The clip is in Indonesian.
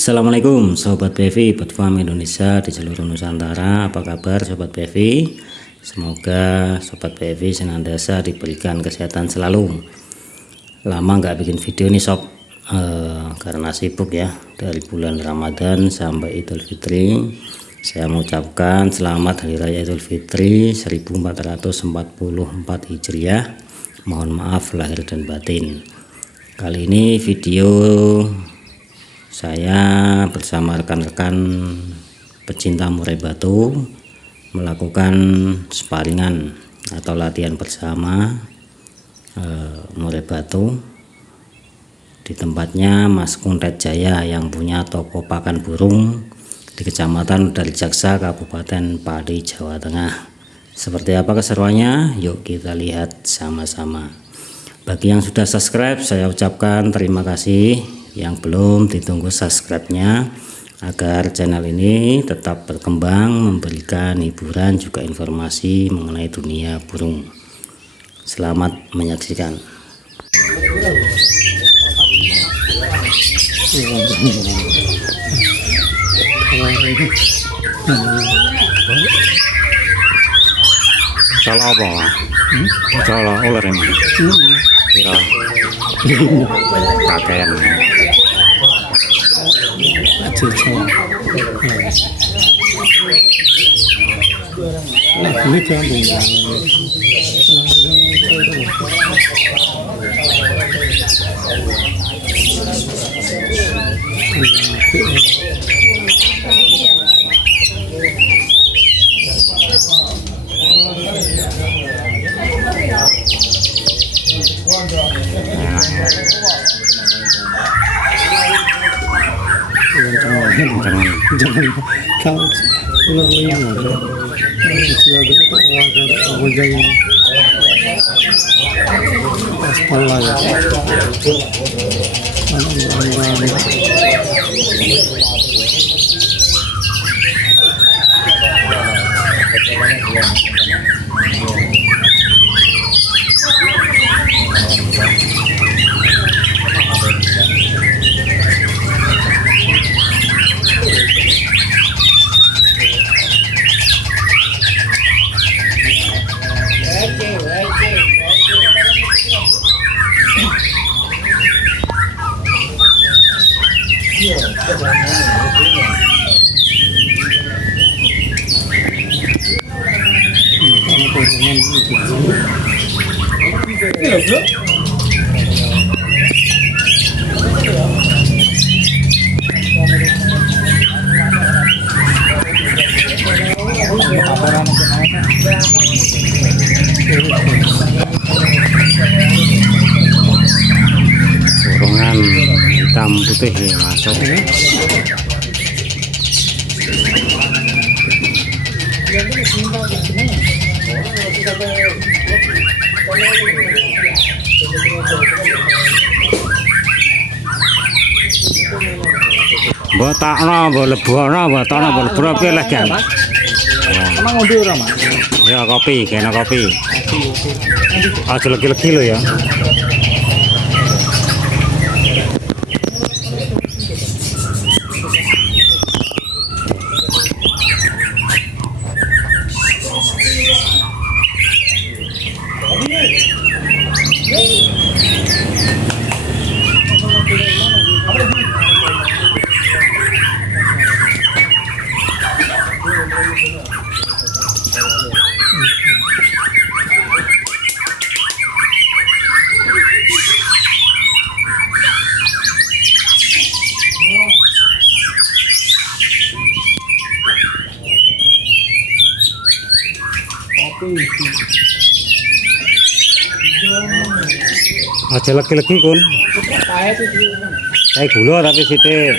Assalamualaikum Sobat PV, Petfarm Indonesia di seluruh Nusantara. Apa kabar Sobat PV? Semoga Sobat PV senantiasa diberikan kesehatan selalu. Lama nggak bikin video nih sob, karena sibuk ya. Dari bulan Ramadan sampai Idul Fitri, saya mengucapkan selamat Hari Raya Idul Fitri 1444 Hijriah. Mohon maaf lahir dan batin. Kali ini video saya bersama rekan-rekan pecinta murai batu melakukan sparingan atau latihan bersama murai batu di tempatnya Mas Kuntet Jaya yang punya toko pakan burung di Kecamatan Dalijaksa, Kabupaten Pati, Jawa Tengah. Seperti apa keseruannya? Yuk kita lihat sama-sama. Bagi yang sudah subscribe, saya ucapkan terima kasih. Yang belum, ditunggu subscribe-nya agar channel ini tetap berkembang, memberikan hiburan juga informasi mengenai dunia burung. Selamat menyaksikan. Salah apa? Salah ular emang. Kira kakean. Jangan kau ular lima aspal lah ya. Burungan hitam putih nih masuk. Botakno, bolebono, botakno, bolebro piye lah kan? Emang ngunduh ora, Mas? Ya kopi, kena kopi. Aja legi-legi lo ya. Aja legi-legi kun. Kayak gula tapi sithik.